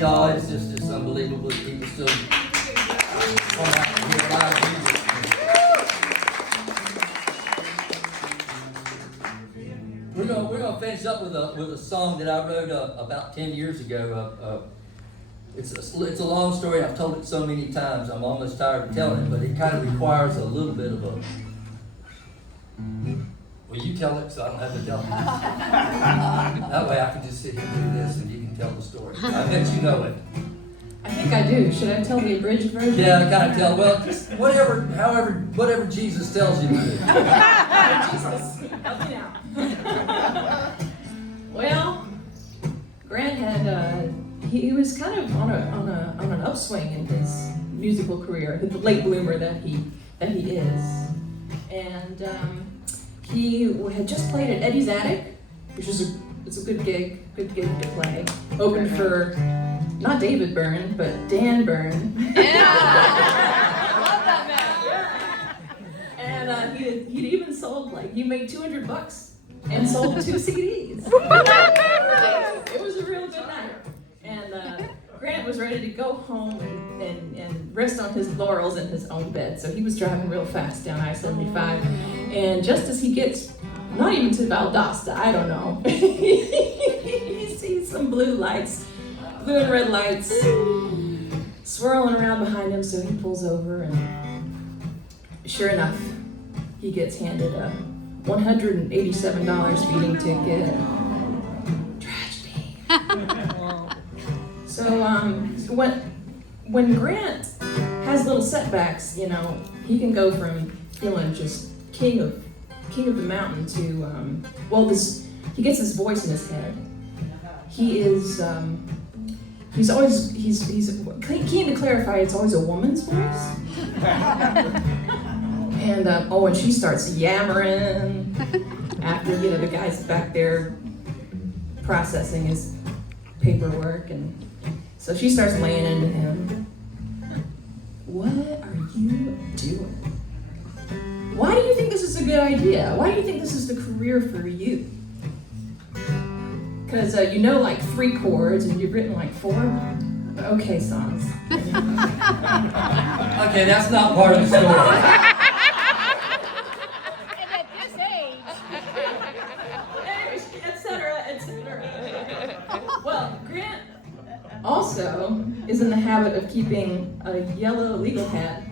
y'all. It's unbelievable. People still come out and hear live music. We're gonna finish up with a song that I wrote about 10 years ago. It's a long story. I've told it so many times. I'm almost tired of telling it, but it kind of requires a little bit of a. Well, you tell it, so I don't have to tell it. That way, I can just sit here and do this, and you can tell the story. I bet you know it. I think I do. Should I tell the abridged version? Yeah, I kind of tell. Well, just whatever Jesus tells you to do. Jesus, help me out. Well, Grant had he was kind of on an upswing in his musical career, the late bloomer that he is, and he had just played at Eddie's Attic, which is a good gig to play. Opened for not David Byrne, but Dan Byrne. Yeah, I love that man. And he'd even sold, he made $200 and sold 2 CDs. It was a real good night. And Grant was ready to go home and rest on his laurels in his own bed. So he was driving real fast down I-75. And just as he gets, not even to Valdosta, I don't know, he sees some blue and red lights swirling around behind him. So he pulls over, and sure enough, he gets handed a $187 speeding ticket. Tragedy. So when Grant has little setbacks, he can go from feeling just king of the mountain to he gets his voice in his head. He's keen to clarify it's always a woman's voice. And she starts yammering after the guy's back there processing his paperwork, and so she starts laying into him. What are you doing? Why do you think this is a good idea? Why do you think this is the career for you? Because 3 chords and you've written 4 okay songs. Okay, that's not part of the story. Well, Grant also is in the habit of keeping a yellow legal hat.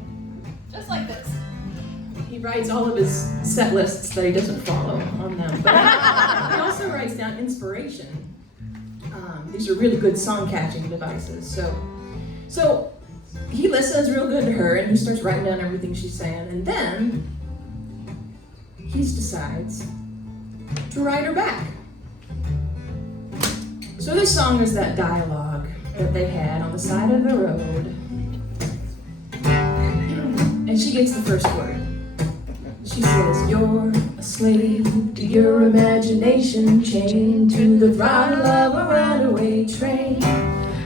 Just like this. He writes all of his set lists that he doesn't follow on them. But he also writes down inspiration. These are really good song catching devices. So he listens real good to her, and he starts writing down everything she's saying. And then he decides to write her back. So this song is that dialogue that they had on the side of the road. And she gets the first word. She says, "You're a slave to your imagination, chained to the throttle of a runaway train.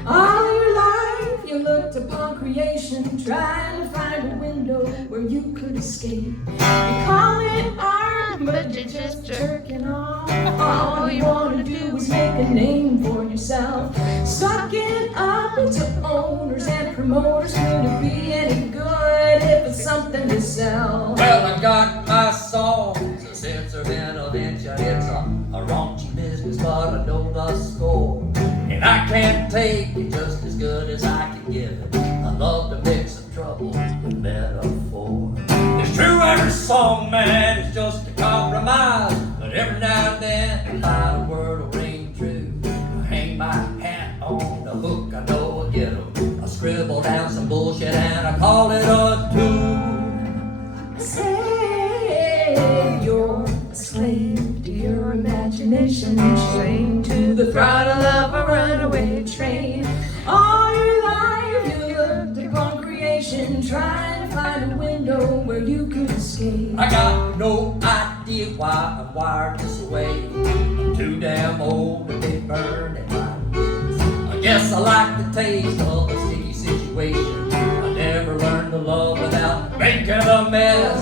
All your life you looked upon creation, trying to find a window where you could escape. You call it art, but you're just jerking off. All you want to do is make a name for yourself. Sucking up into owners and promoters. Could it be any good if it's something to sell?" Well, I got my songs, a sentimental venture. It's a raunchy business, but I know the score. And I can't take it just as good as I can give it. I love to mix some trouble with metaphor. It's true, every song, man, it's just a compromise. But every now and then, I find a word will ring true. I hang my hat on the hook, I know I'll get 'em. I scribble down some bullshit and I call it a tune. Say you're a slave to your imagination, chained to the throttle of a runaway train. All your life you looked upon creation, trying to find a window where you could escape. I got no idea why I'm wired this way. I'm too damn old to be burning lights. I guess I like the taste of a sticky situation. I never learned to love without making a mess.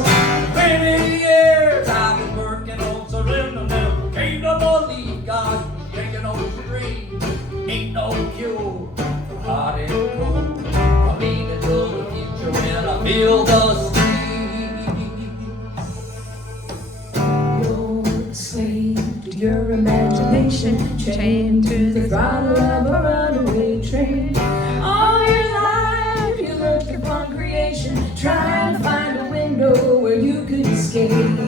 Many years I've been working on surrender. Never came to believe God was shaking on the street. Ain't no cure feel the streets. You're a slave to your imagination, chained to the throttle of a runaway train. All your life you looked upon creation, trying to find a window where you could escape.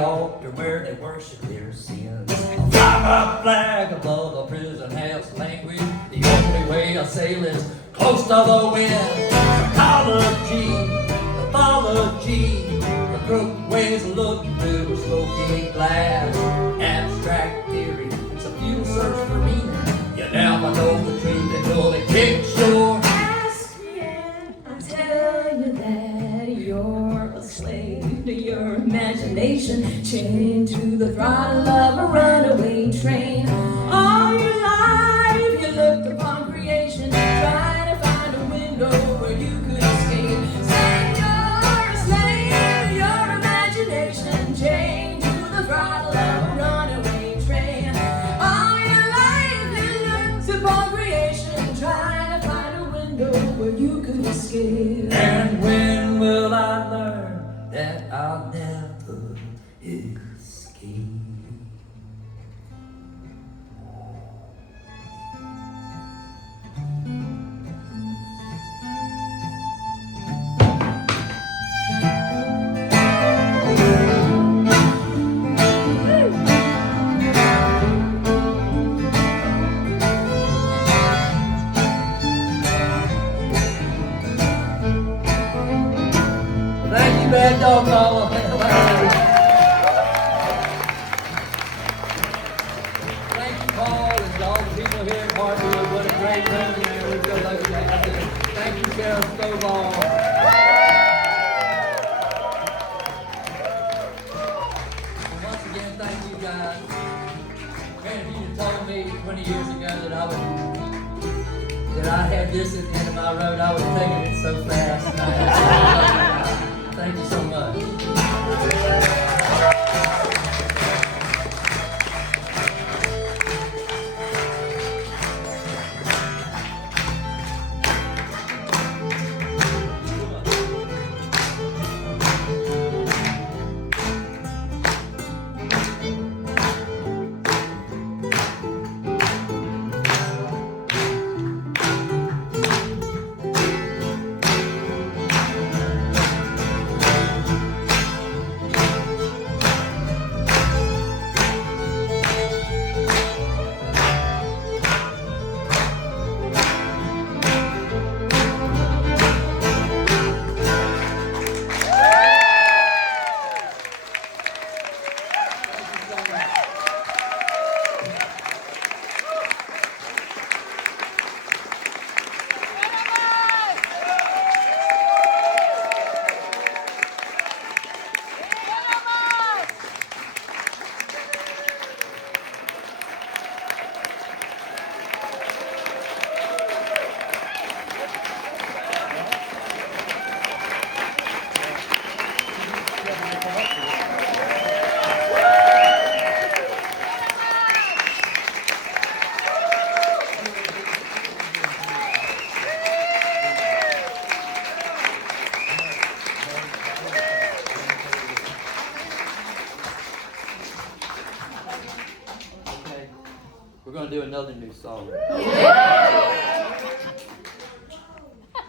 Altar where they worship their sins. I'll fly my flag above the prison house language. The only way I sail is close to the wind. Psychology, pathology, the crooked ways of looking through a smoky glass. Abstract theory, it's a futile search for meaning. You never know the truth until it kicks your ass. Yeah, I tell you that you're a slave to your imagination, chained to the throttle of a runaway train. All your life you looked upon creation, trying to find a window where you could escape. Say you're a slave to your imagination, chained to the throttle of a runaway train. All your life you looked upon creation, trying to find a window where you could escape. And when will I learn that I'll never escape? Thank you, Bad Dog Mama. Thank you, Paul, and to all the people here at Hartwood. What a great room there. We're so lucky to have you. Thank you, Sarah Stovall. And once again, thank you guys. Man, if you'd have told me 20 years ago that I had this at the end of my road, I would have taken it so fast. Thank you so much. We're going to do another new song.